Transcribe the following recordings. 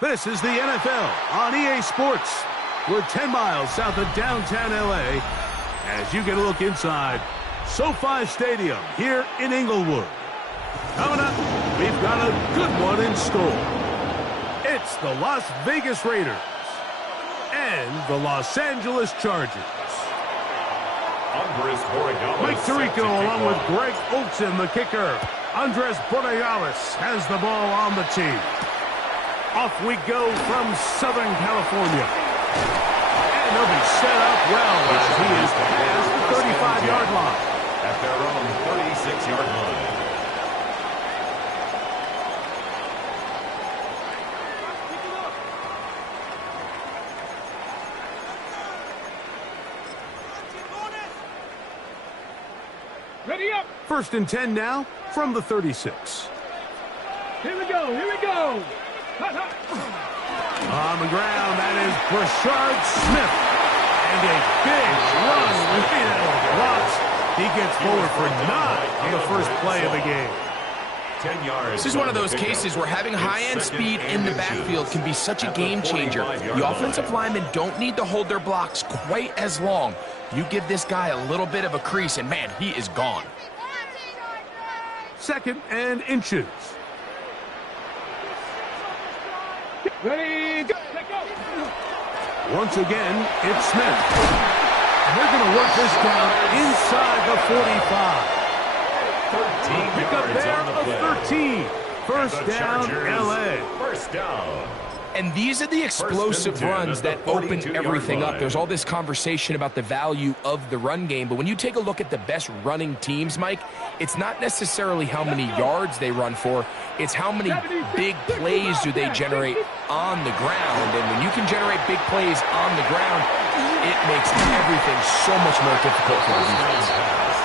This is the NFL on EA Sports. We're 10 miles south of downtown LA as you get a look inside SoFi Stadium here in Inglewood. Coming up, we've got a good one in store. It's the Las Vegas Raiders and the Los Angeles Chargers. Mike Tirico along with Greg Olsen, the kicker. Andres Borregales has the ball on the tee. Off we go from Southern California. And they'll be set up well as he is past the 35-yard line. At their own 36-yard line. Ready up. 1st and 10 now from the 36. Here we go, here we go. On the ground, that is Brashard Smith. And a big run with blocks. He gets forward for 9 on the first play of the game. 10 yards. This is one of those cases where having high-end speed in the backfield can be such a game changer. The offensive linemen don't need to hold their blocks quite as long. You give this guy a little bit of a crease, and man, he is gone. 2nd and inches. Ready, go. Once again, it's Smith. And they're going to work this down inside the 45. 13 Pick up yards there on the of play. 13. First down, LA. First down. And these are the explosive runs that open everything up. There's all this conversation about the value of the run game, but when you take a look at the best running teams, Mike, it's not necessarily how many yards they run for, it's how many big plays do they generate on the ground. And when you can generate big plays on the ground, it makes everything so much more difficult for the defense.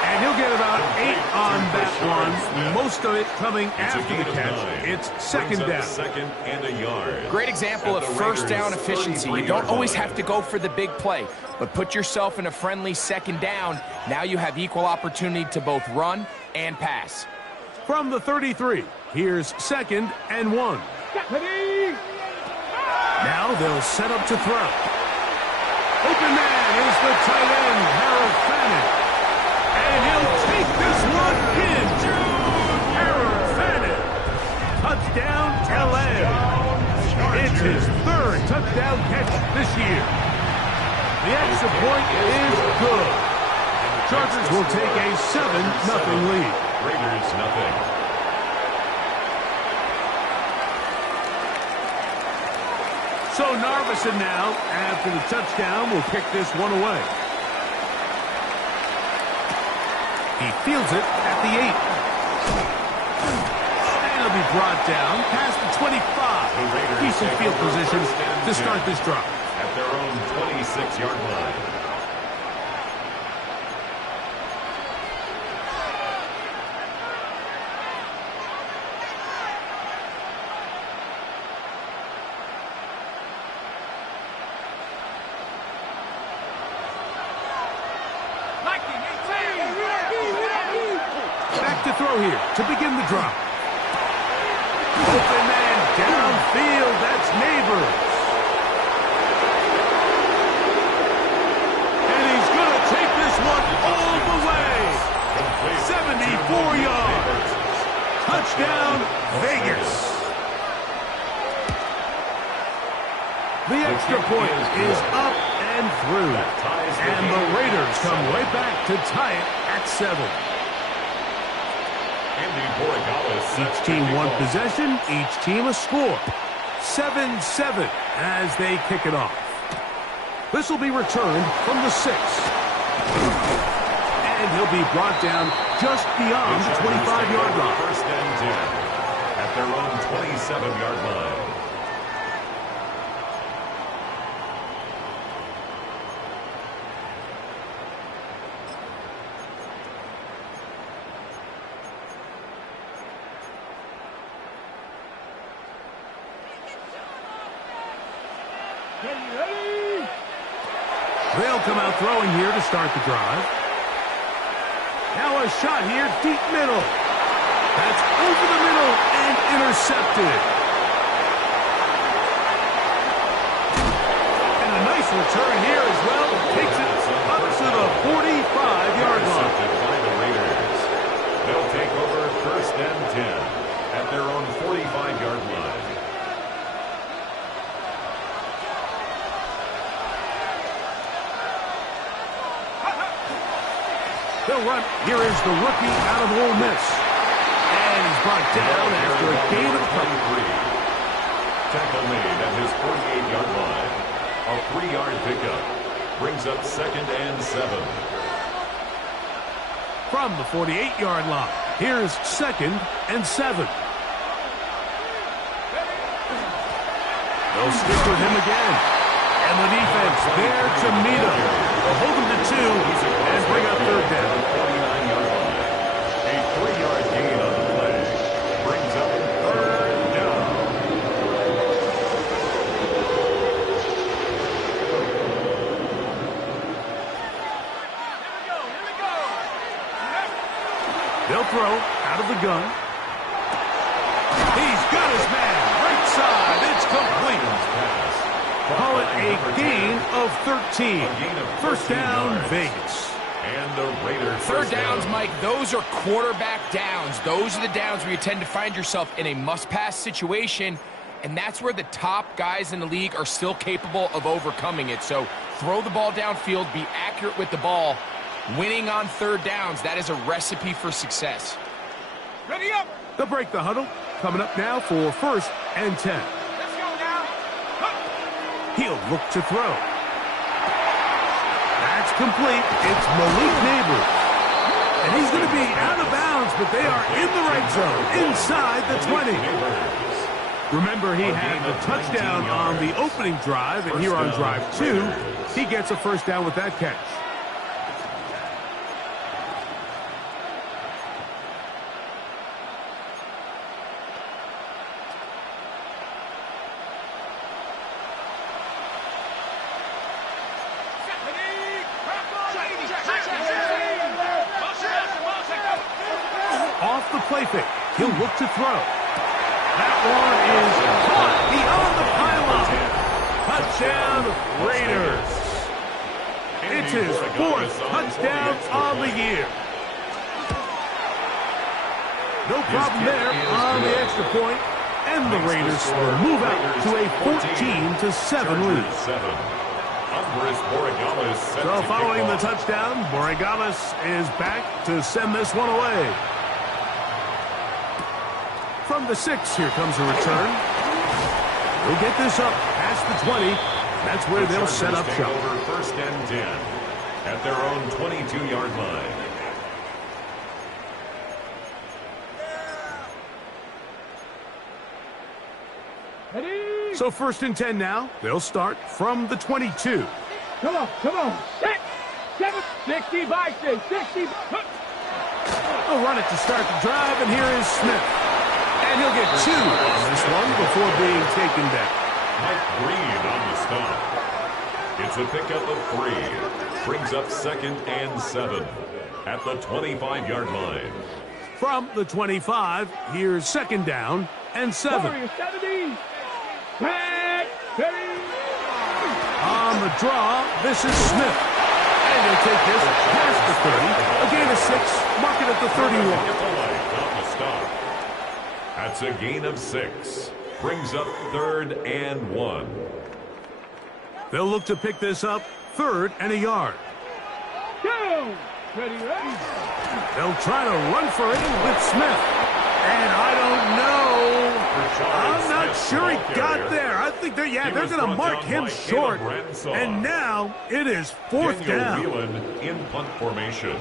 And he'll get about 8 on that one, most of it coming after the catch. It's 2nd down. 2nd and a yard. Great example of first down efficiency. You don't always have to go for the big play, but put yourself in a friendly 2nd down. Now you have equal opportunity to both run and pass. From the 33, here's 2nd and 1. Now they'll set up to throw. Open man is the tight end, Harold Fannin. And he'll take this one in. Harold Fannin. Touchdown, LA. It's his 3rd touchdown catch this year. The extra point is good. And the Chargers will take a 7-0 lead. Raiders nothing. So Narveson now, after the touchdown, will kick this one away. He fields it at the 8. And it'll be brought down past the 25. Decent field position to start this drive. At their own 26-yard line. Back to throw here to begin the drive. Open man downfield. That's Neighbors. And he's going to take this one all the way. 74 yards. Touchdown, Vegas. The extra point is up and through. And the Raiders come right back to tie it at 7. Each team one possession, each team a score. 7-7 as they kick it off. This will be returned from the 6. And he'll be brought down just beyond the 25-yard line. First and 10 at their own 27-yard line. They'll come out throwing here to start the drive. Now a shot here, deep middle. That's over the middle and intercepted. And a nice return here as well. Takes it up to the 45-yard line. Intercepted by the Raiders. They'll take over first and 10 at their own 45-yard line. They'll run. Here is the rookie out of Ole Miss. And he's brought down after a gain of 23. Tackle made at his 48-yard line. A 3-yard pickup. Brings up second and 7. From the 48-yard line, here's second and 7. They'll stick with him again. And the defense there to meet him. They'll hold him to 2 and bring up third down. 49-yard line. A 3-yard gain on the play. Brings up third down. They'll throw out of the gun. He's got his man. Right side. It's complete. Pass. Call it a gain of 13. Gain of First 13 down, yards. Vegas. And the Raiders Third downs, down. Mike, those are quarterback downs. Those are the downs where you tend to find yourself in a must-pass situation, and that's where the top guys in the league are still capable of overcoming it. So throw the ball downfield, be accurate with the ball. Winning on third downs, that is a recipe for success. Ready up. They'll break the huddle. Coming up now for first and 10. Let's go now. He'll look to throw. That's complete. It's Malik Neighbors. And he's going to be out of bounds, but they are in the right zone, inside the 20. Remember, he had the touchdown on the opening drive, and here on drive 2, he gets a first down with that catch. Off the play fake. He'll look to throw. That one is caught beyond the pylon. Touchdown, Raiders. It's his 4th touchdown on the year. No problem there on the extra point, and the Raiders will move out to a 14-7 lead. So following the touchdown, Borregales is back to send this one away. From the 6, here comes a return. We'll get this up past the 20. That's where they'll set up shop. Over first and 10 at their own 22-yard line. Ready. So first and 10 now. They'll start from the 22. Come on, come on. 6, 7, 60 by 6, 60. They'll run it to start the drive, and here is Smith. And he'll get 2 on this one before being taken down. Mike Green on the stop. It's a pickup of 3. Brings up second and 7 at the 25-yard line. From the 25, here's second down and 7. 70. Back, ready. On the draw, this is Smith. And they'll take this past the 30. A gain of 6, mark it at the 31. Get the light on the stop. That's a gain of 6. Brings up third and 1. They'll look to pick this up, 3rd and a yard. Go. Ready, ready. They'll try to run for it with Smith. And I don't know I'm not sure he got there. I think they're going to mark him short. And now it is fourth down. Whelan in punt formation.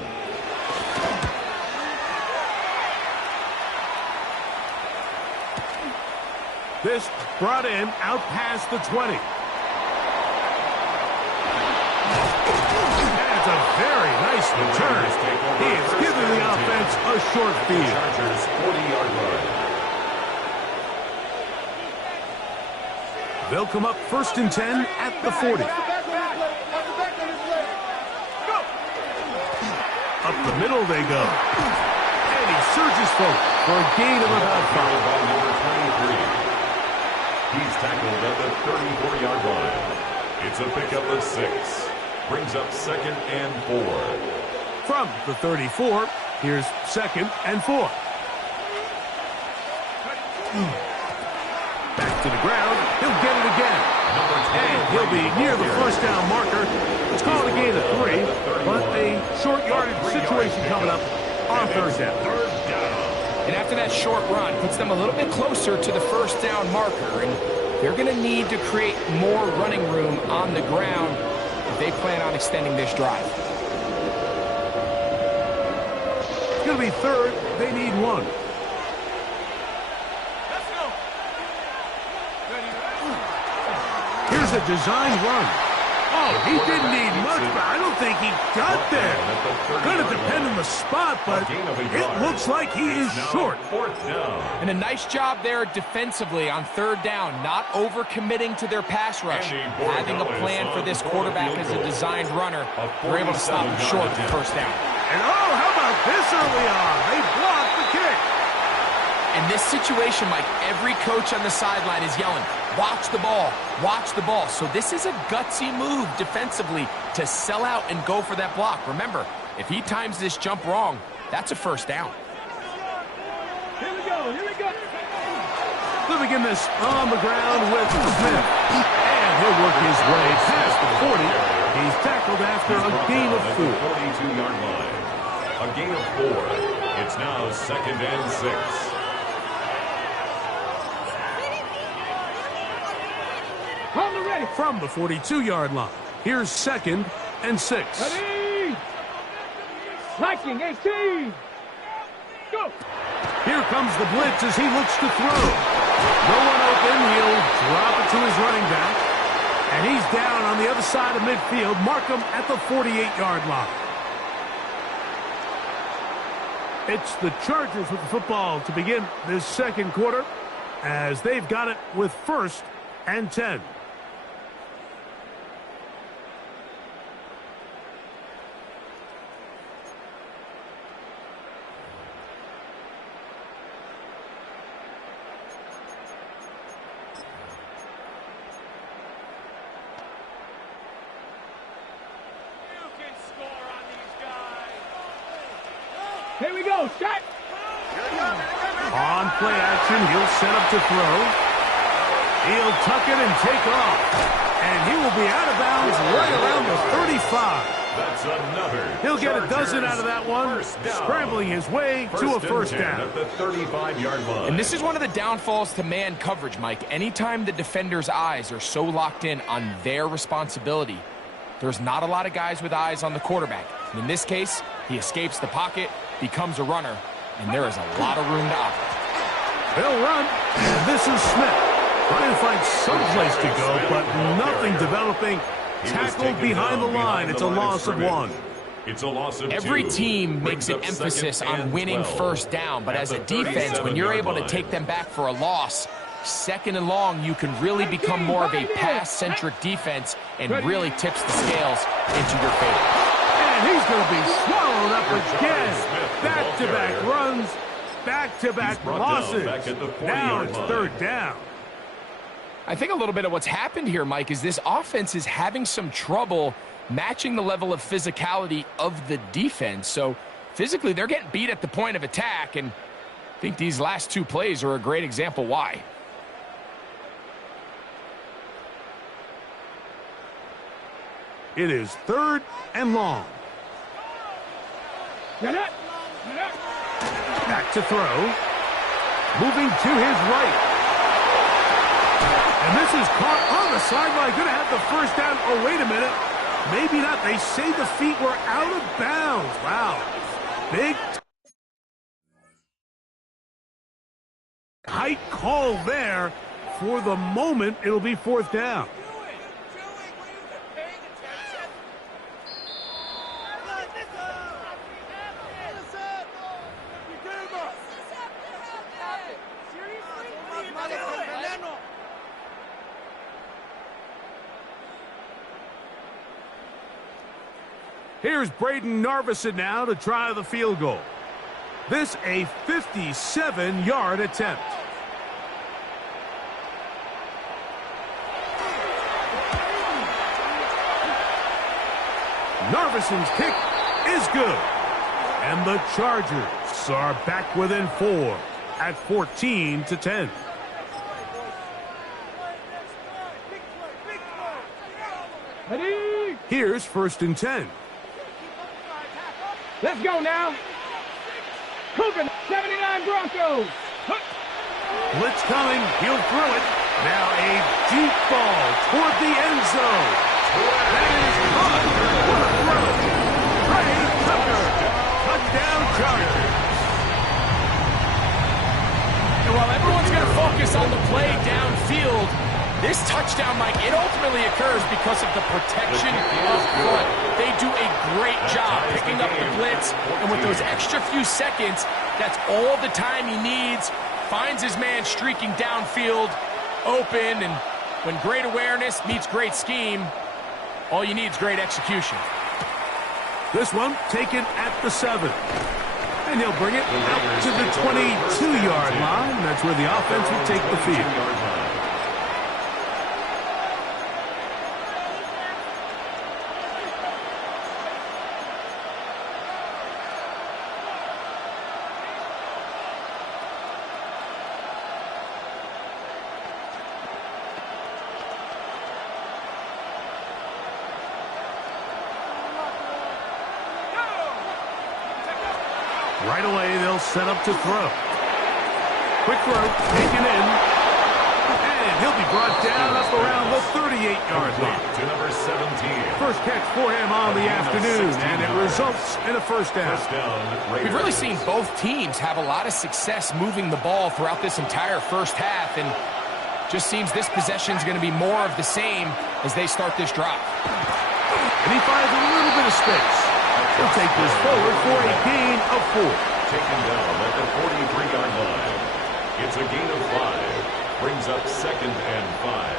This brought in out past the 20. That's a very nice return. He has given the offense a short field. Chargers 40-yard line. They'll come up first and 10 at the 40. Up the middle they go. And he surges forward for a gain of about 5. By number 23. He's tackled at the 34-yard line. It's a pickup of 6. Brings up second and 4. From the 34, here's second and 4. Back to the ground. He'll get it again. And he'll be near the first down marker. It's called a gain of 3, but a short yardage situation coming up on third down. And after that short run, puts them a little bit closer to the first down marker. And they're going to need to create more running room on the ground if they plan on extending this drive. It's going to be third. They need 1. Here's a designed run. Oh, he didn't need much, but I don't think he got there. Going to depend on the spot, but it looks like he is short. And a nice job there defensively on third down, not overcommitting to their pass rush. Having a plan for this quarterback as a designed runner, they're able to stop him short of the first down. And oh, how about this early on? They blocked the kick. In this situation, Mike, every coach on the sideline is yelling, watch the ball, watch the ball. So this is a gutsy move defensively to sell out and go for that block. Remember, if he times this jump wrong, that's a first down. Here we go, here we go. They'll begin this on the ground with Smith. And he'll work his way past the 40. He's tackled after a gain of 4. 42-yard line. A gain of 4. It's now second and 6. From the 42-yard line, here's second and 6. Ready? Liking 18. Go. Here comes the blitz as he looks to throw. No one open. He'll drop it to his running back. And he's down on the other side of midfield. Mark him at the 48-yard line. It's the Chargers with the football to begin this second quarter as they've got it with first and 10. Here we go, shot. On play action, he'll set up to throw. He'll tuck it and take off. And he will be out of bounds right around the 35. That's another. He'll get a dozen out of that one, scrambling his way to a first down. At the 35-yard line. And this is one of the downfalls to man coverage, Mike. Anytime the defender's eyes are so locked in on their responsibility, there's not a lot of guys with eyes on the quarterback. And in this case, he escapes the pocket, becomes a runner, and there is a lot of room to operate. They'll run, and this is Smith. Trying to find some place to go, but nothing developing. Tackled behind the line. It's a loss of 1. It's a loss of 2. Every team makes an emphasis on winning first down, but as a defense, when you're able to take them back for a loss, second and long, you can really become more of a pass-centric defense and really tips the scales into your favor. And he's going to be swallowed up again. Back-to-back runs, back-to-back losses. Now it's third down. I think a little bit of what's happened here, Mike, is this offense is having some trouble matching the level of physicality of the defense. So physically, they're getting beat at the point of attack, and I think these last 2 plays are a great example why. It is third and long. Back to throw. Moving to his right. And this is caught on the sideline. Going to have the first down. Oh, wait a minute. Maybe not. They say the feet were out of bounds. Wow. Big tight call there. For the moment, it'll be fourth down. Here's Braden Narveson now to try the field goal. This a 57-yard attempt. Narveson's kick is good. And the Chargers are back within 4 at 14-10. Here's 1st and 10. Let's go now. Cougar 79 Broncos. Blitz coming. He'll throw it. Now a deep ball toward the end zone. That is caught. What a throw. Trey Tucker. Touchdown Chargers. And while everyone's going to focus on the play downfield, this touchdown, Mike, it ultimately occurs because of the protection up front. They do a great job picking up the blitz, and with those extra few seconds, that's all the time he needs. Finds his man streaking downfield, open, and when great awareness meets great scheme, all you need is great execution. This one taken at the 7. And he'll bring it out to the 22-yard line. That's where the offense will take the field. Right away, they'll set up to throw. Quick throw, taken in. And he'll be brought down up around the 38-yard line. To number 17. First catch for him on the afternoon, and it results in a first down. We've really seen both teams have a lot of success moving the ball throughout this entire first half, and just seems this possession is going to be more of the same as they start this drive. And he finds a little bit of space. He'll take this forward for a gain of 4. Taken down at the 43-yard line. It's a gain of 5. Brings up 2nd and 5.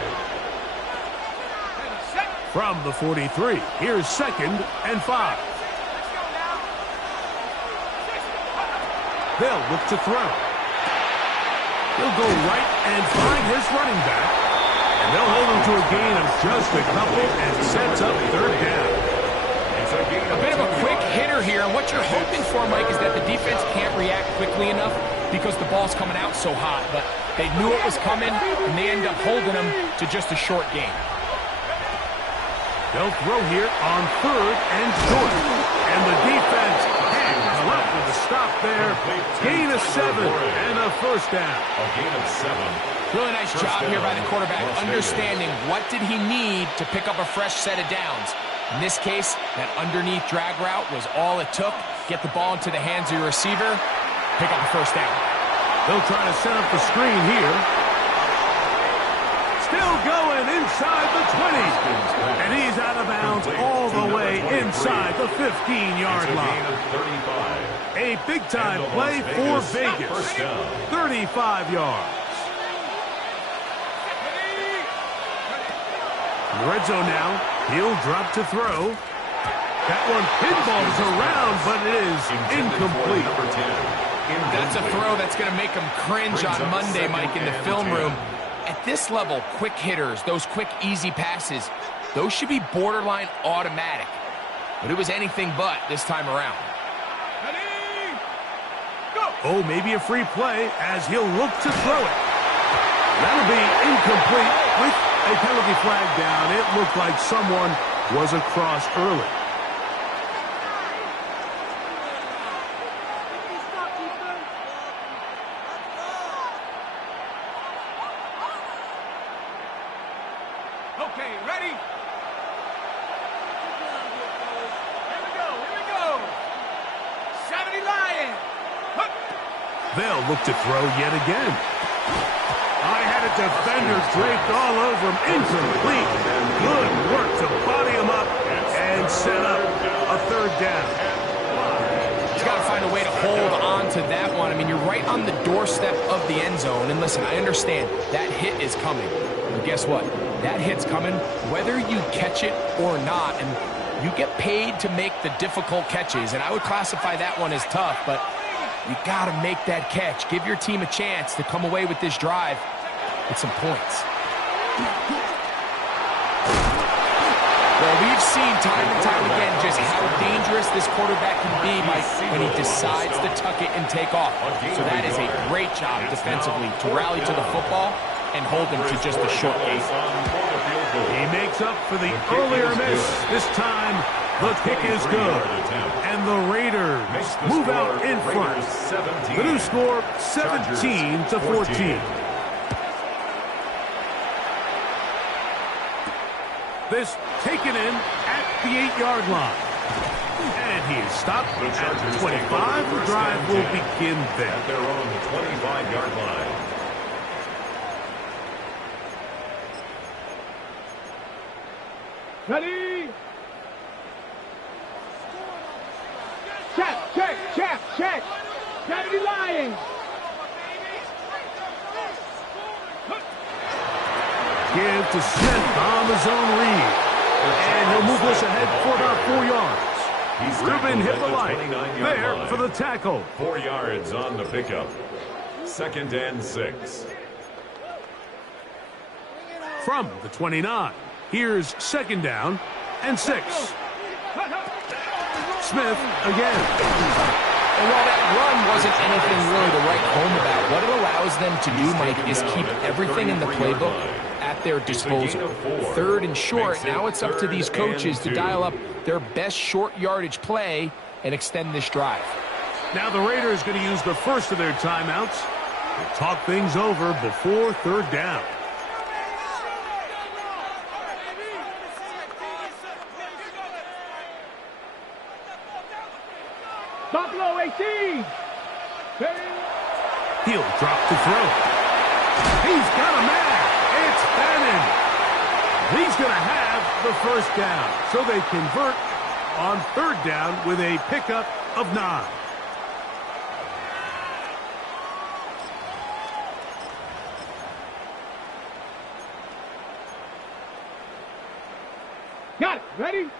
From the 43, here's 2nd and 5. They'll look to throw. He'll go right and find his running back. And they'll hold him to a gain of just a couple and sets up 3rd down. A bit of a quick hitter here, and what you're hoping for, Mike, is that the defense can't react quickly enough because the ball's coming out so hot. But they knew it was coming, and they end up holding them to just a short gain. They'll throw here on 3rd and short. And the defense can't come up with a stop there. Gain of 7 and a first down. A gain of 7. Really nice job here by the quarterback, understanding what did he need to pick up a fresh set of downs. In this case, that underneath drag route was all it took. Get the ball into the hands of your receiver, pick up a first down. They'll try to set up the screen here. Still going inside the 20. And he's out of bounds all the way inside the 15-yard line. A big-time play for Vegas. 35 yards. In the red zone now. He'll drop to throw. That one pinballs around, but it is incomplete. That's a throw that's going to make him cringe on Monday, Mike, in the film room. At this level, quick hitters, those quick, easy passes, those should be borderline automatic. But it was anything but this time around. Oh, maybe a free play as he'll look to throw it. That'll be incomplete with a penalty flag down. It looked like someone was across early. Okay, ready? Here we go. 70 Lions. They'll look to throw yet again. I had a defender draped all over him. Incomplete. Good work to body him up and set up a third down. He's got to find a way to hold on to that one. I mean, you're right on the doorstep of the end zone. And listen, I understand that hit is coming. But guess what? That hit's coming whether you catch it or not. And you get paid to make the difficult catches. And I would classify that one as tough, but you got to make that catch. Give your team a chance to come away with this drive with some points. Well, we've seen time and time again just how dangerous this quarterback can be, Mike, when he decides to tuck it and take off. So that is a great job defensively to rally to the football and hold him to just a short gain. He makes up for the earlier miss. This time, the kick is good. And the Raiders move out in front. The new score, 17-14. This taken in at the 8-yard line. And he is stopped at the 25. The drive will begin there. At their own 25-yard line. Ready? Check. 70 Lions. Give to Smith on the zone read. And he'll move this ahead for about 4 yards. Ruben Hippolyte there for the tackle. 4 yards on the pickup. 2nd and 6. From the 29, here's 2nd down and 6. Smith again. And while that run wasn't anything really to write home about, what it allows them to do, Mike, is keep everything in the playbook at their disposal. 3rd and short, now it's up to these coaches to dial up their best short yardage play and extend this drive. Now the Raiders going to use the first of their timeouts to talk things over before 3rd down. Buffalo 18. He'll drop to throw. He's got a man. It's Bannon. He's going to have the first down. So they convert on 3rd down with a pickup of 9. Got it. Ready?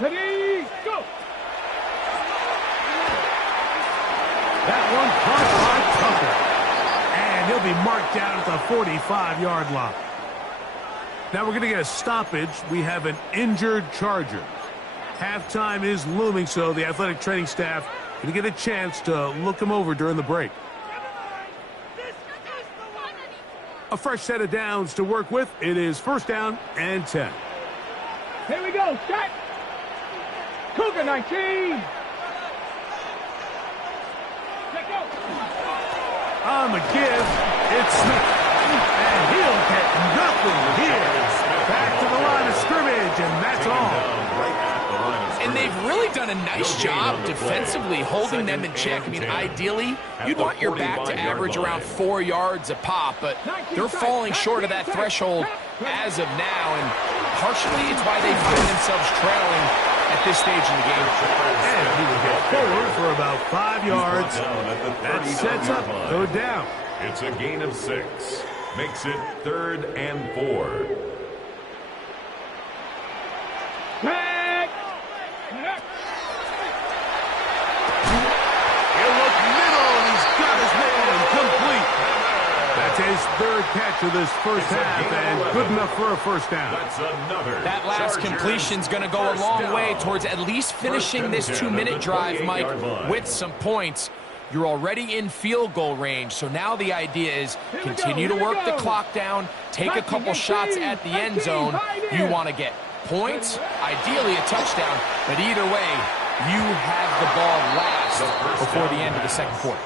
Ready? Go. That one caught by Tucker. And he'll be marked down at the 45-yard line. Now we're going to get a stoppage. We have an injured Charger. Halftime is looming, so the athletic training staff going to get a chance to look him over during the break. A fresh set of downs to work with. It is 1st down and 10. Here we go. Set. Cougar 19. Let go. On the give, it's Smith. And he'll get nothing here. Back to the line of scrimmage, and that's all. And they've really done a nice job defensively holding them in check. I mean, ideally, you'd want your back to average around 4 yards a pop, but they're falling short of that threshold as of now, and partially it's why they find themselves trailing at this stage in the game. And he will get forward for about 5 yards. That sets up third down. It's a gain of 6. Makes it 3rd and 4. Back. He'll look middle, and he's got his man complete. That's his 3rd catch of this first half, and good enough for a first down. That's another. That last completion's going to go a long way towards at least finishing this 2-minute drive, Mike, with some points. You're already in field goal range, so now the idea is continue to work the clock down, take a couple shots at the end zone. You want to get points, ideally a touchdown, but either way, you have the ball last before the end of the 2nd quarter.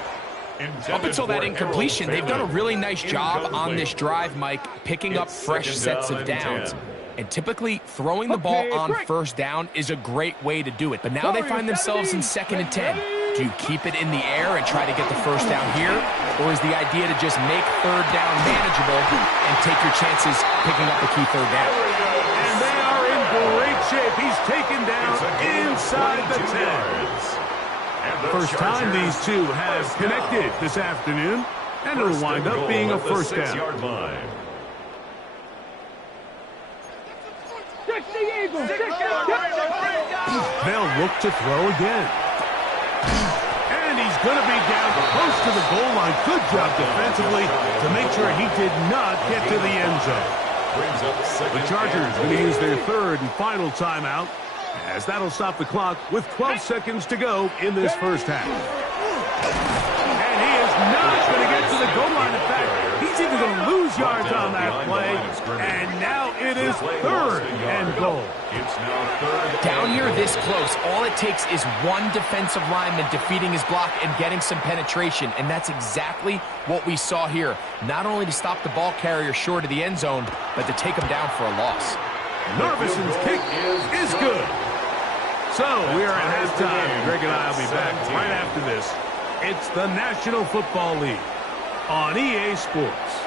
Up until that incompletion, they've done a really nice job on this drive, Mike, picking up fresh sets of downs. And typically, throwing the ball on first down is a great way to do it. But now they find themselves in 2nd and 10. Do you keep it in the air and try to get the first down here? Or is the idea to just make 3rd down manageable and take your chances picking up a key 3rd down? And they are in great shape. He's taken down inside the 10. First time these two have connected this afternoon, and it'll wind up being a first down. They'll look to throw again. And he's going to be down close to the goal line. Good job defensively to make sure he did not get to the end zone. The Chargers will use their 3rd and final timeout, as that'll stop the clock with 12 seconds to go in this first half. And he is not going to get to the goal line. In fact, he's even going to lose yards on that play. And now it is 3rd and goal. Down here this close, all it takes is one defensive lineman defeating his block and getting some penetration. And that's exactly what we saw here. Not only to stop the ball carrier short of the end zone, but to take him down for a loss. Narvison's kick is good. So we are at halftime. Greg and I will be back right after this. It's the National Football League on EA Sports.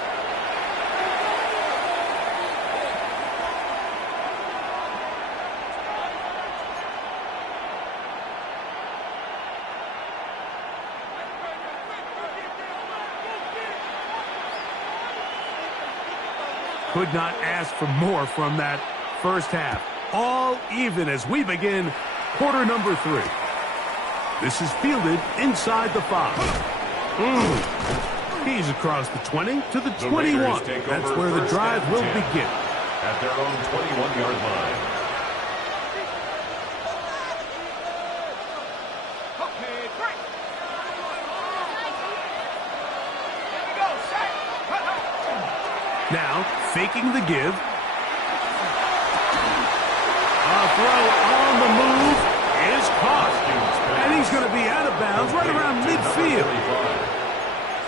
Could not ask for more from that first half. All even as we begin quarter number 3. This is fielded inside the 5. He's across the 20 to the 21. That's where the drive will begin. At their own 21-yard line. Now, faking the give. A throw on the move is caught. And he's going to be out of bounds right around midfield.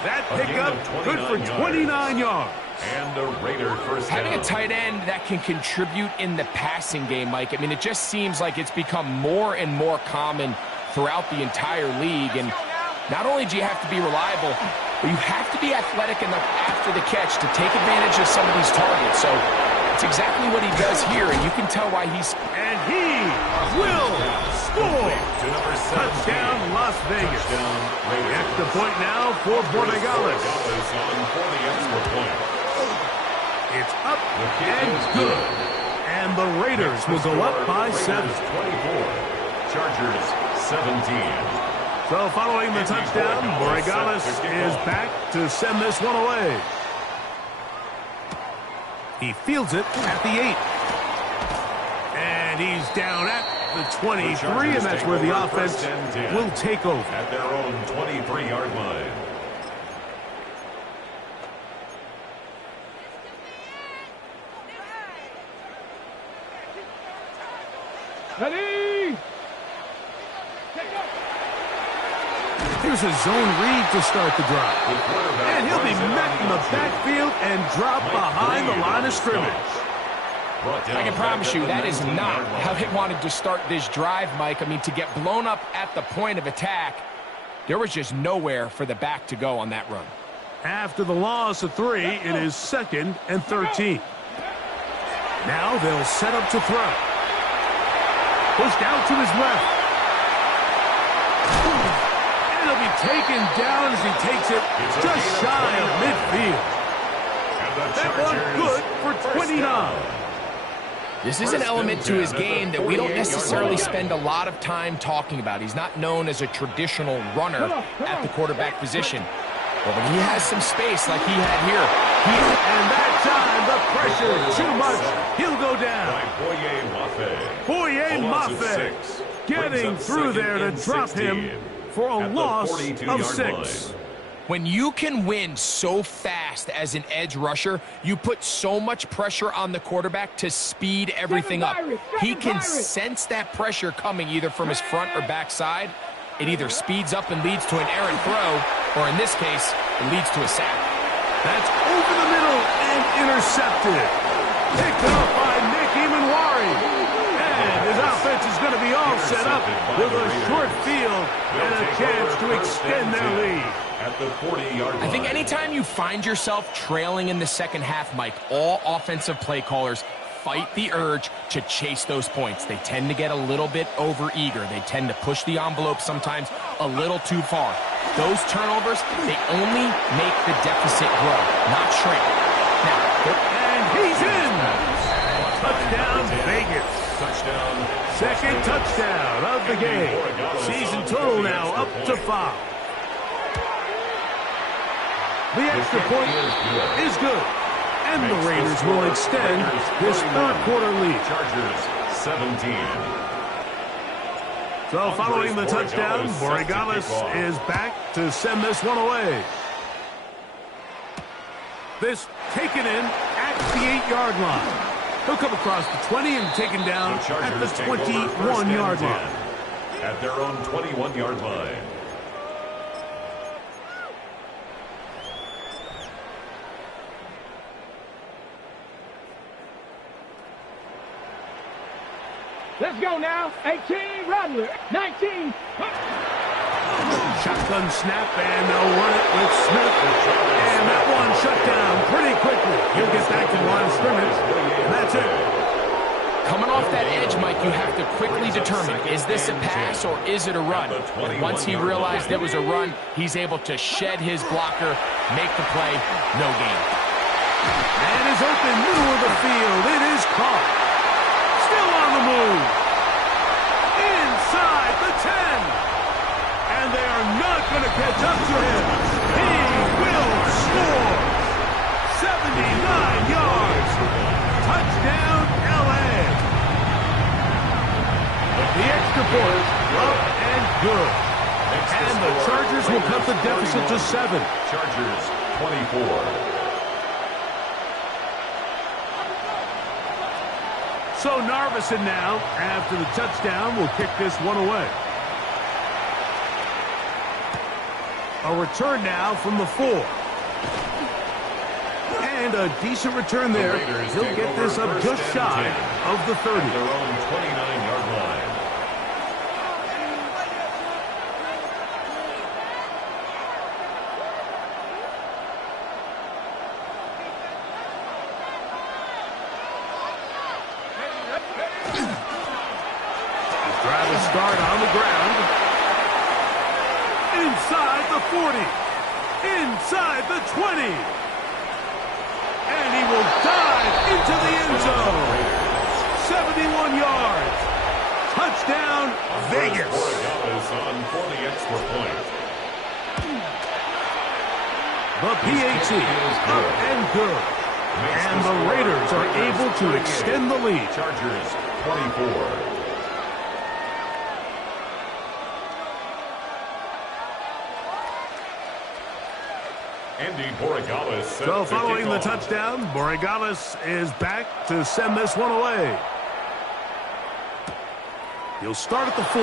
That pickup good for 29 yards. And the Raider first down. Having a tight end that can contribute in the passing game, Mike, I mean, it just seems like it's become more and more common throughout the entire league. And not only do you have to be reliable, but you have to be athletic enough after the catch to take advantage of some of these targets. So it's exactly what he does here, and you can tell why he's... And he will score! Touchdown, Las Vegas. Extra point now for Borregales. It's up and good. And the Raiders will go up by 7. 24. Chargers 17. So following the touchdown, Borregales is back to send this one away. He fields it at the 8. And he's down at the 23, and that's where the offense will take over. At their own 23-yard line. Ready? Here's a zone read to start the drive. And he'll be met in the backfield and dropped behind the line of scrimmage. I can promise you that is not how they wanted to start this drive, Mike. I mean, to get blown up at the point of attack, there was just nowhere for the back to go on that run. After the loss of 3, it is 2nd and 13. Now they'll set up to throw. Pushed out to his left. And he'll be taken down as he takes it just shy of midfield. That one good for 29. This is an element to his game that we don't necessarily spend a lot of time talking about. He's not known as a traditional runner at the quarterback position. But when he has some space like he had here, and that time, the pressure too much. He'll go down. Boye Mafe getting through there to drop him for a loss of 6. When you can win so fast as an edge rusher, you put so much pressure on the quarterback to speed everything up. He can sense that pressure coming either from his front or back side. It either speeds up and leads to an errant throw, or in this case, it leads to a sack. That's over the middle and intercepted. Picked up by Nick Emanwari. And his offense is going to be all set up with a short field and a chance to extend their lead. At the 40-yard line. I think anytime you find yourself trailing in the second half, Mike, all offensive play callers fight the urge to chase those points. They tend to get a little bit overeager. They tend to push the envelope sometimes a little too far. Those turnovers, they only make the deficit grow, not shrink. Now, and he's in. Touchdown, Vegas. Touchdown. Second touchdown of the game. Season total now up to 5. The extra point is good. And the Raiders will extend this third-quarter lead. Chargers 17. So following the touchdown, Borregales is back to send this one away. This taken in at the 8-yard line. He'll come across the 20 and taken down at the 21-yard line. At their own 21-yard line. Let's go now. 18, Rattler. 19. Shotgun snap, and they'll run it with Smith. And that one shut down pretty quickly. He'll get back to the line of scrimmage. And that's it. coming off that edge, Mike, you have to quickly determine, is this a pass or is it a run? And once he realized it was a run, he's able to shed his blocker, make the play, no gain. And is open middle of the field. It is caught. Still on the move. Inside the 10. And they are not going to catch up to him. He will score. 79 yards. Touchdown, L.A. The extra point up and good. And the Chargers will cut the deficit to 7. Chargers 24. So Narveson now, after the touchdown, will kick this one away. A return now from the 4. And a decent return there. He'll get this up just shy of the 30. Their own 29-yard line. Start on the ground. Inside the 40. Inside the 20. And he will dive into the end zone. 71 yards. Touchdown, Vegas. On for the extra point. The PAT up and good. And the Raiders are able to extend the lead. Chargers 24. Andy Borregales. So following the touchdown, Borregales is back to send this one away. He'll start at the 4.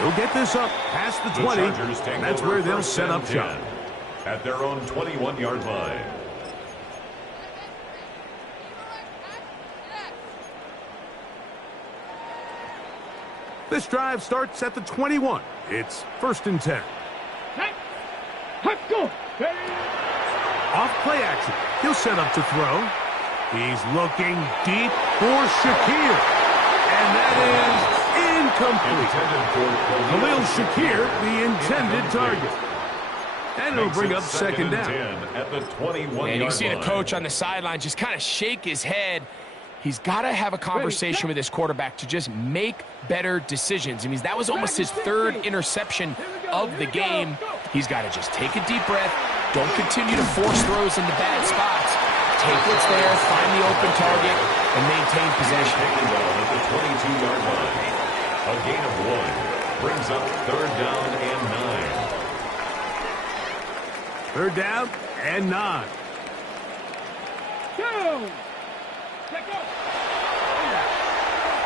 He'll get this up past the 20, and that's where they'll set up shop. At their own 21-yard line. This drive starts at the 21. It's 1st and 10. Off play action. He'll set up to throw. He's looking deep for Shakir. And that is incomplete. Khalil Shakir, the intended target. And it'll bring up 2nd down. At the 21-yard And you see the line. coach on the sideline just kind of shake his head. He's got to have a conversation with his quarterback to just make better decisions. I mean, that was almost his 3rd interception of the game. He's got to just take a deep breath. Don't continue to force throws into bad spots. Take what's there, find the open target, and maintain possession. At the 22-yard line. A gain of 1 brings up 3rd down and 9. 3rd down and 9.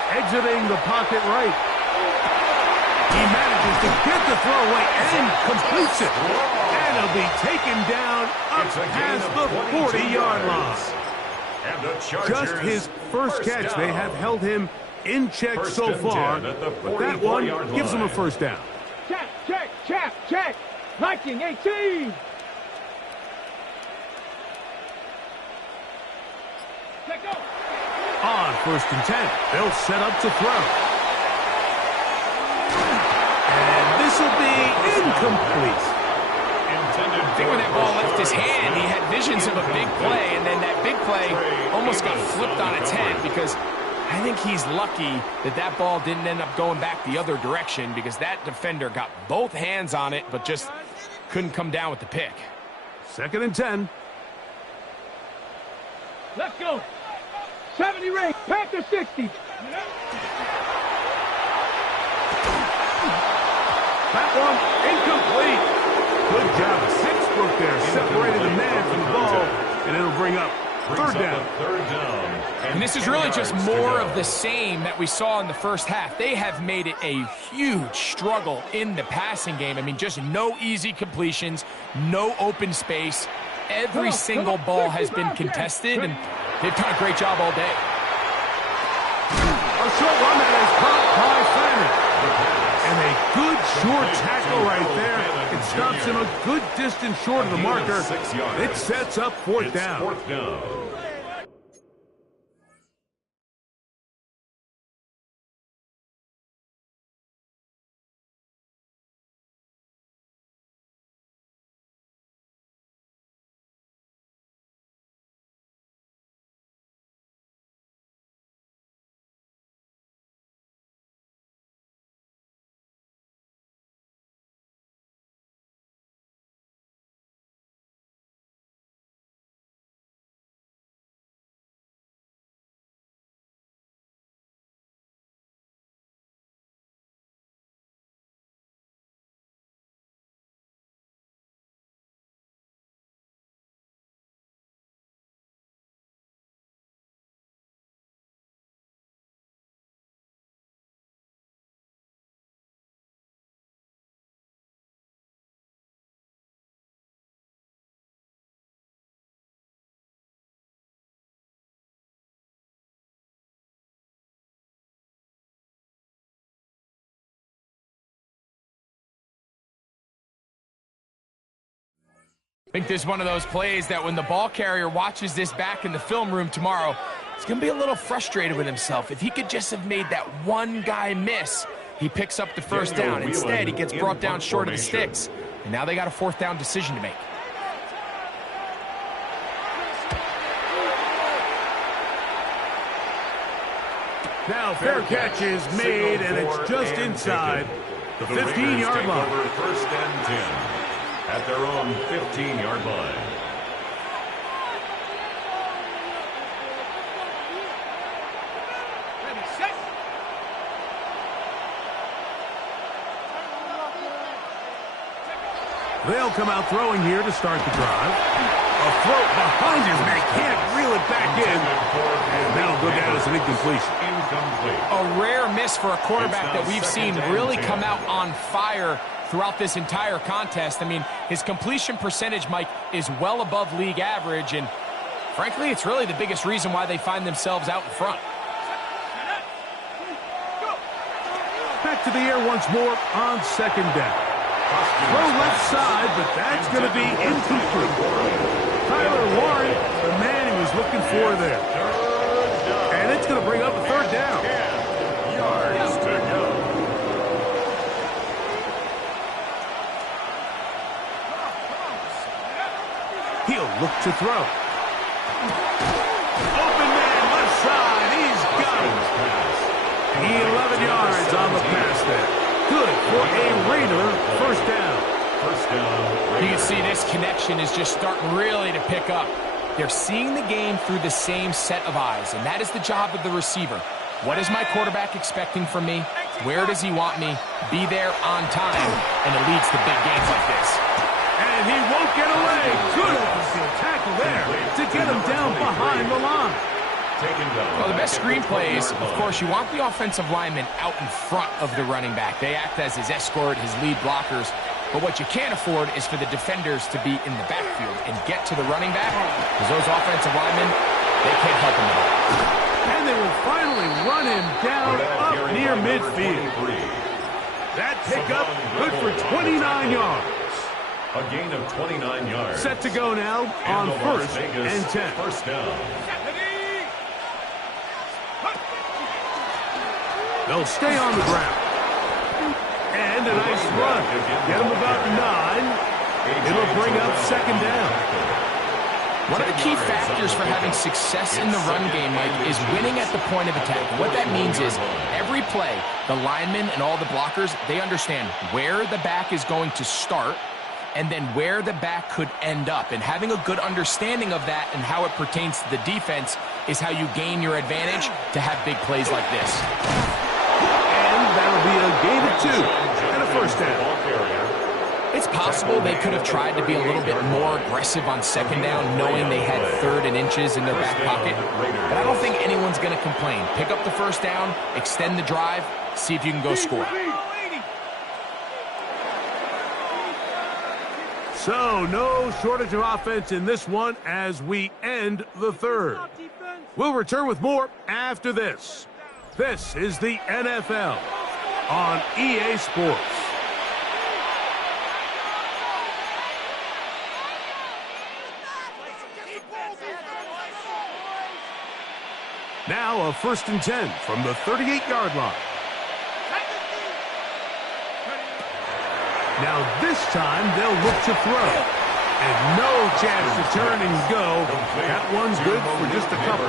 Exiting the pocket right. He manages to get the throw away and completes it. And he'll be taken down up past the 40-yard line. And the Just his first catch. They have held him in check so far, but that one gives him a first down. Check. Viking 18. On 1st and 10, they'll set up to throw. And this will be incomplete. I think when that ball left his hand, he had visions of a big play, and then that big play almost got flipped on its head because I think he's lucky that that ball didn't end up going back the other direction because that defender got both hands on it but just couldn't come down with the pick. 2nd and 10. Let's go. 70 ring. Panther 60. That one incomplete. Good job. 6 there. Separated the man from the ball, and it'll bring up 3rd down. And this is really just more of the same that we saw in the first half. They have made it a huge struggle in the passing game. I mean, just no easy completions, no open space. Every single ball has been contested, and they've done a great job all day. A short one that is caught by Fannin. And a good short tackle right there. It stops him a good distance short of the marker. It sets up 4th down. 4th down. I think this is one of those plays that when the ball carrier watches this back in the film room tomorrow, he's going to be a little frustrated with himself. If he could just have made that one guy miss, he picks up the first down. Instead, he gets brought down short of the sticks. And now they got a 4th down decision to make. Now fair catch is made, and it's just inside the 15-yard line. 1st and 10 at their own 15-yard line. They'll come out throwing here to start the drive. A throw behind him, and they can't reel it back in. And that'll go down as an incompletion. A rare miss for a quarterback that we've seen really come out on fire throughout this entire contest. I mean, his completion percentage, Mike, is well above league average, and frankly, it's really the biggest reason why they find themselves out in front. Back to the air once more on 2nd down. Throw left side, but that's going to be incomplete. Tyler Warren, the man he was looking for there. And it's going to bring up a 3rd down. Yards to go. He'll look to throw. Open man, left side. He's got it. 11 yards on the pass there. Good for a Raider 1st down. 1st down. You can see this connection is just starting really to pick up. They're seeing the game through the same set of eyes, and that is the job of the receiver. What is my quarterback expecting from me? Where does he want me? Be there on time, and it leads to big games like this. And he won't get away. Good open field tackle there to get him down behind the line. taken down. Well, the best screenplays, of course, you want the offensive lineman out in front of the running back. They act as his escort, his lead blockers. But what you can't afford is for the defenders to be in the backfield and get to the running back, because those offensive linemen, they can't help him at all. And they will finally run him down up near midfield. That pickup good for 29 yards. A gain of 29 yards. Set to go now on first and 10. First down. They'll stay on the ground. And a nice run. Get him about 9. It'll bring up second down. One of the key factors for having success in the run game, Mike, is winning at the point of attack. What that means is every play, the linemen and all the blockers, they understand where the back is going to start and then where the back could end up. And having a good understanding of that and how it pertains to the defense is how you gain your advantage to have big plays like this. And that'll be a gain of 2 and a first down. It's possible they could have tried to be a little bit more aggressive on second down, knowing they had 3rd and inches in their back pocket. But I don't think anyone's going to complain. Pick up the first down, extend the drive, see if you can go score. So, no shortage of offense in this one as we end the third. We'll return with more after this. This is the NFL on EA Sports. Now a first and 10 from the 38-yard line. Now this time they'll look to throw. And no chance to turn and go. That one's good for just a couple.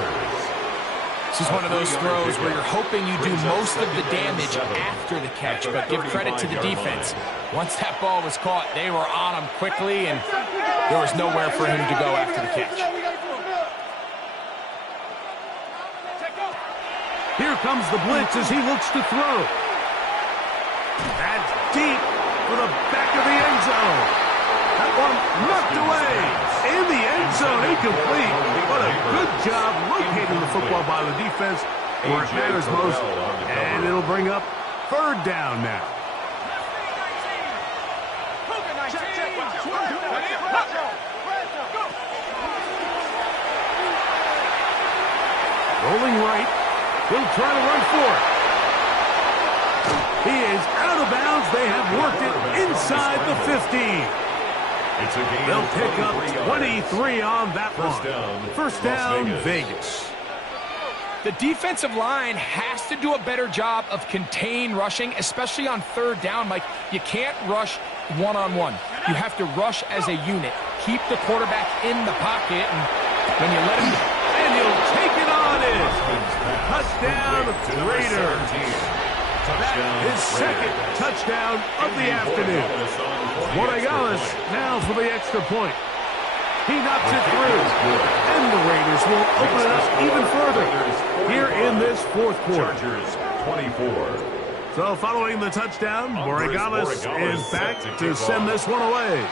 This is one of those throws where you're hoping you do most of the damage after the catch, but give credit to the defense. Once that ball was caught, they were on him quickly, and there was nowhere for him to go after the catch. Here comes the blitz as he looks to throw. That's deep for the back of the end zone. That one knocked away. In the end zone, incomplete. What a good job locating the football by the defense where it matters most. And it'll bring up third down now. Rolling right. He'll try to run for it. He is out of bounds. They have worked it inside the 15. They'll pick up 23 on that one. First down, Vegas. The defensive line has to do a better job of contain rushing, especially on third down. Mike, you can't rush one-on-one. You have to rush as a unit. Keep the quarterback in the pocket, and when you let him... And he'll take it on in. Touchdown, Raiders. That is second touchdown of the afternoon. Morales now for the extra point. He knocks it through. And the Raiders will open it up even further here in this fourth quarter. 24. So following the touchdown, Morales is back to send this one away.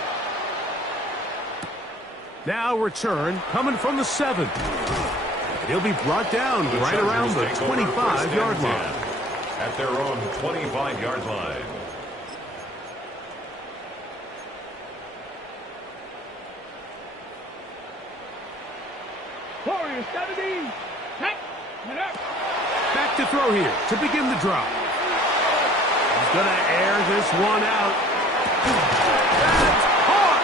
Now return coming from the 7. He'll be brought down right around the 25-yard line. At their own 25-yard line. Warriors 70. Back to throw here to begin the drive. He's going to air this one out. That's caught!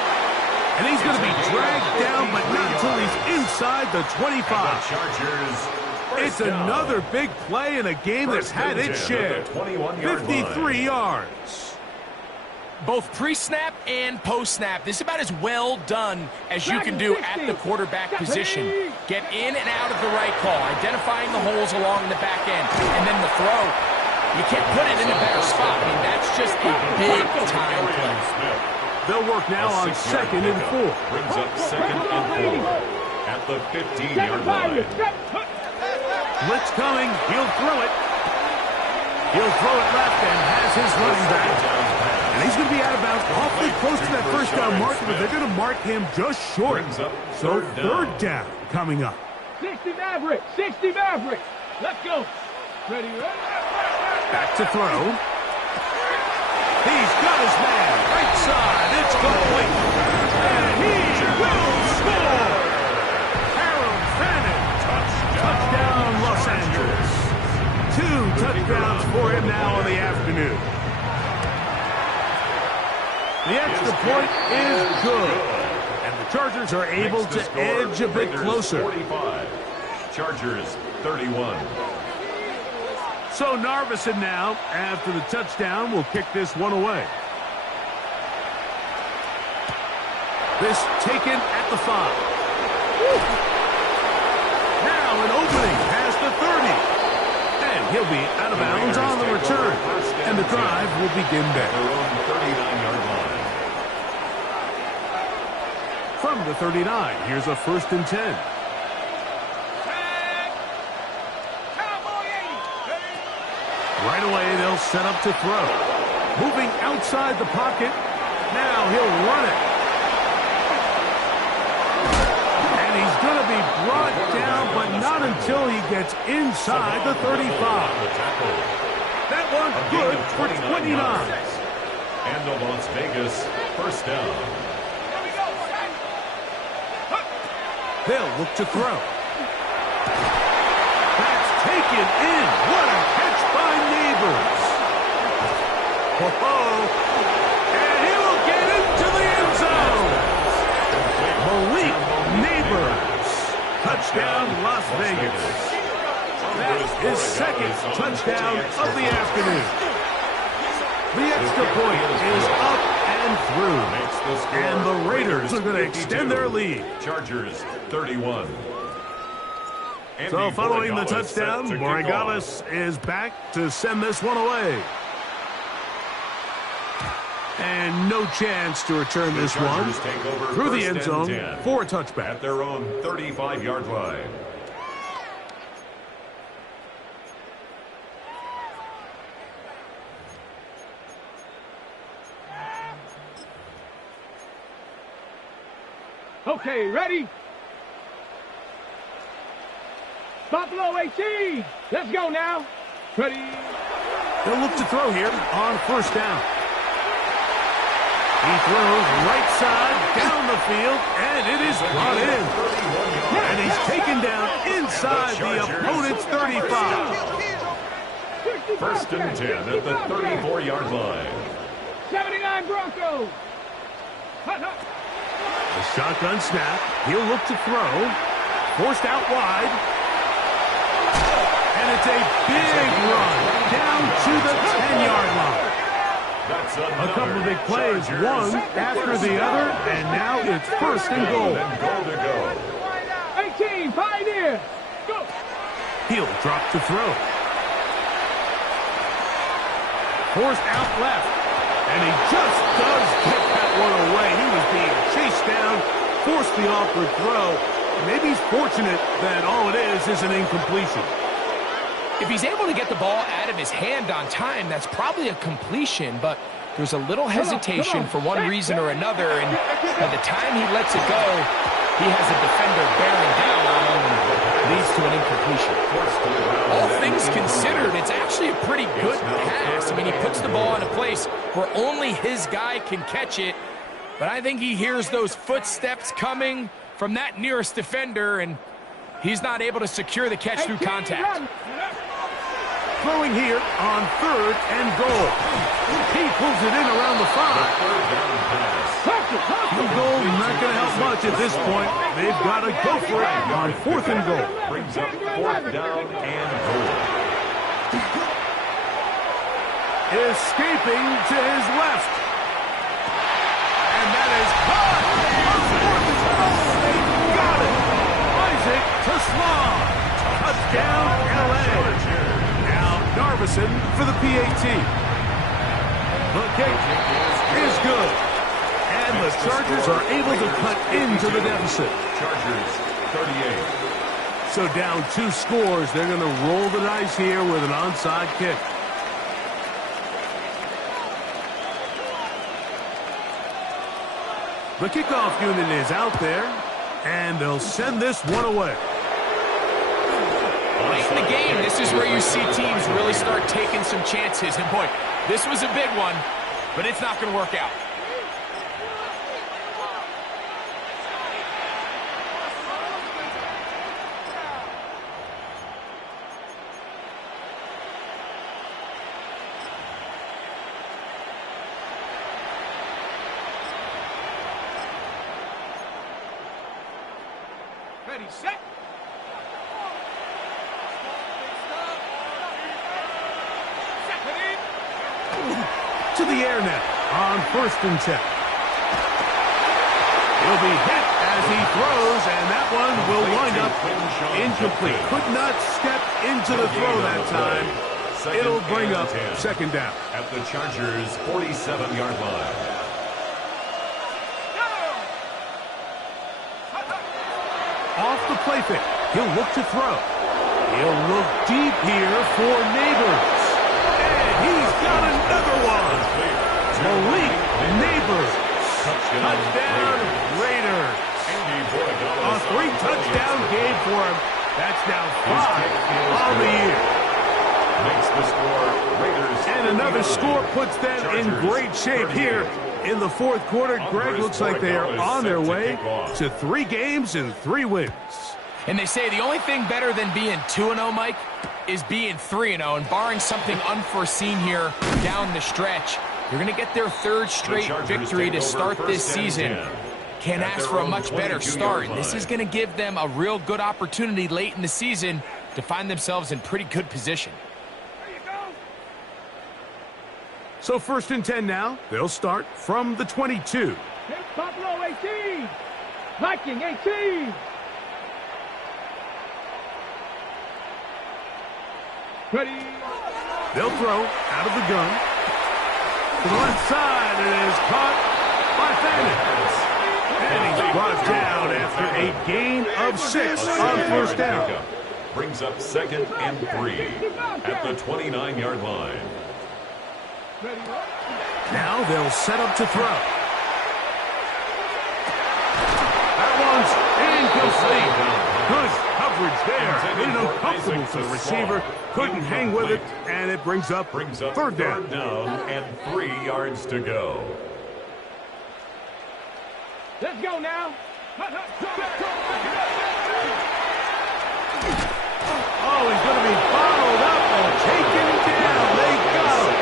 And he's going to be dragged down, but not until he's inside the 25. It's another big play in a game that's had its share. 53 yards. Both pre-snap and post-snap, this is about as well done as you can do at the quarterback position. Get in and out of the right call, identifying the holes along the back end, and then the throw. You can't put it in a better spot. I mean, that's just a big-time play. They'll work now on second and 4. Brings up second and 4 at the 15-yard line. Blitz coming. He'll throw it. He'll throw it left and has his running back. And he's going to be out of bounds awfully close to that first down marker, but they're going to mark him just short. So third down coming up. 60 Maverick. 60 Maverick. Let's go. Ready, ready. Back to throw. He's got his man. Right side. It's complete. And he will score. Harold Fannin. Touchdown, Los Angeles. 2 touchdowns for him now in the afternoon. The extra point is good. And the Chargers are able to edge a bit closer. 45. Chargers 31. So Narveson now, after the touchdown, will kick this one away. This taken at the 5. Now an opening past the 30. And he'll be out of bounds on the return. And the drive will begin there. Their own 39-yard line. From the 39, here's a 1st and 10. Right away, they'll set up to throw. Moving outside the pocket. Now he'll run it. And he's going to be brought down, but not until he gets inside the 35. That one's good for 29. And the Las Vegas 1st down. They'll look to throw. That's taken in. What a catch by Neighbors. Oh, and he will get into the end zone. Malik Neighbors. Touchdown, Las Vegas. That's his 2nd touchdown of the afternoon. The extra point is up and through. And the Raiders are going to extend their lead. Chargers 31. So following the touchdown, Borregales is back to send this one away. And no chance to return this one through the end zone for a touchback. At their own 35-yard line. Okay, ready? Buffalo 18. Let's go now. Ready? They'll look to throw here on 1st down. He throws right side down the field, and it is brought in. And he's taken down inside the opponent's 35. 1st and 10 at the 34-yard line. 79 Broncos. Hut, hut. The shotgun snap. He'll look to throw. Forced out wide. And it's a big run down to the 10-yard line. A couple of big plays, one after the other, and now it's 1st and goal. 18, Pioneer. Go. He'll drop to throw. Forced out left. And he just does get that one away. He was being chased down, forced the awkward throw. Maybe he's fortunate that all it is an incompletion. If he's able to get the ball out of his hand on time, that's probably a completion, but there's a little hesitation for one reason or another, and by the time he lets it go, he has a defender bearing down on him and leads to an incompletion. All things considered, it's actually a pretty good pass. I mean, he puts the ball in a place where only his guy can catch it, but I think he hears those footsteps coming from that nearest defender, and he's not able to secure the catch through contact. Throwing here on 3rd and goal. He pulls it in around the 5. Field goal not going to help much at this point. They've got to go for it on 4th and goal. Brings up 4th down and goal. Escaping to his left. And that is caught. They've got it. Isaac Teslam. Touchdown, L.A. Narveson for the PAT. The kick is good. And the Chargers are able to cut into the deficit. Chargers 38. So down 2 scores. They're going to roll the dice here with an onside kick. The kickoff unit is out there, and they'll send this one away. Late in the game, this is where you see teams really start taking some chances. And boy, this was a big one, but it's not going to work out. Ready, set. To the air now on 1st and 10. He'll be hit as he throws, and that one will wind up incomplete. Could not step into the throw that time. It'll bring up 2nd down. At the Chargers' 47-yard line. Off the play fake. He'll look to throw. He'll look deep here for Neighbors. And he's got another one. Malik Neighbors. Touchdown Raiders. A 3-touchdown game for him. That's now 5 on the year. Makes the score Raiders. And another score puts them in great shape here in the 4th quarter. Greg, looks like they are on their way to 3 games and 3 wins. And they say the only thing better than being 2-0, Mike, is being 3-0. And barring something unforeseen here down the stretch, you're going to get their 3rd straight victory to start this season. Can't ask for a much better start. This is going to give them a real good opportunity late in the season to find themselves in pretty good position. So 1st and 10 now. They'll start from the 22. Buffalo 18. Viking 18. Ready. They'll throw out of the gun. To the left side, and it is caught by Fannin. And he's brought down after a gain of 6 on 1st down. Brings up 2nd and 3 at the 29-yard line. Now they'll set up to throw. That one's incomplete. Good coverage there. Made it uncomfortable for the receiver. Couldn't hang with it, and it brings up 3rd down. And 3 yards to go. Let's go now. Oh, he's going to be bottled up and taken down. They got him.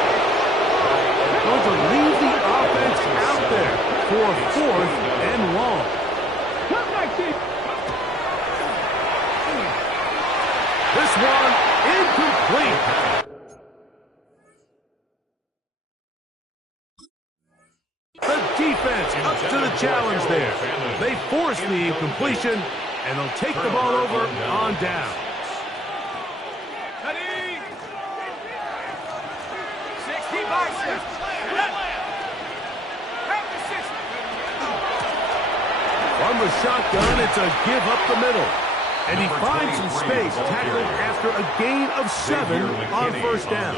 Going to leave the offense out there for 4th and long. This one incomplete. The defense up to the challenge there. They force the incompletion, and they'll take the ball over on down. Ready. 60 biceps. From the shotgun, it's a give up the middle. And he finds some space, tackled after a gain of 7 on 1st down.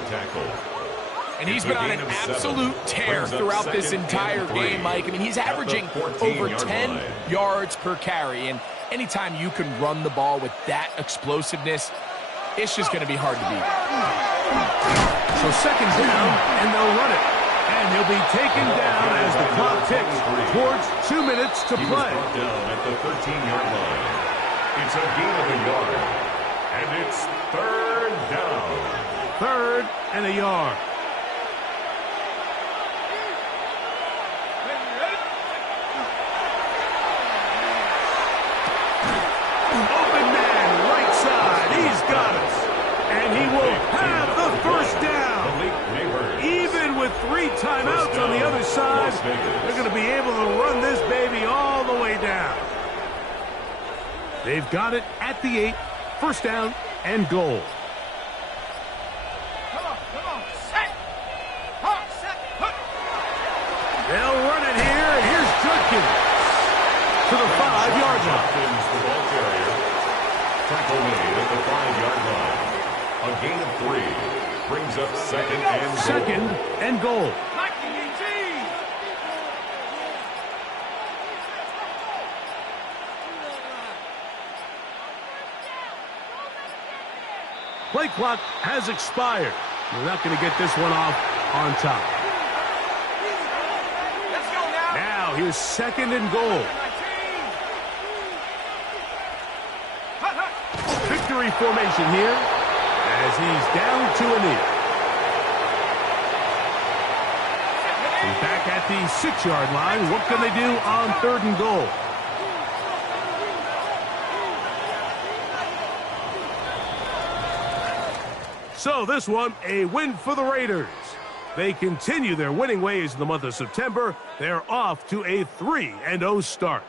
And he's been on an absolute tear throughout this entire game, Mike. I mean, he's averaging over 10 yards per carry. And anytime you can run the ball with that explosiveness, it's just going to be hard to beat. So 2nd down, and they'll run it. And he'll be taken down as the clock ticks towards 2 minutes to play. Down at the 13-yard line. It's a gain of a yard. And it's 3rd down. 3rd and a yard. Open man, right side. He's got us. And he will have the 1st down. Even with 3 timeouts on the other side, they're going to be able to run this baby all the way down. They've got it at the 8, 1st down and goal. Come on, set. They'll run it here, and here's Judkins to the 5-yard line. Judkins, the ball carrier. Tackle made at the 5-yard line. A gain of 3 brings up 2nd and goal. 2nd and goal. Play clock has expired. We're not going to get this one off on top. Let's go now. Now here's second and goal. Victory formation here as he's down to a knee. He's back at the 6-yard line. What can they do on third and goal? So this one, a win for the Raiders. They continue their winning ways in the month of September. They're off to a 3-0 start.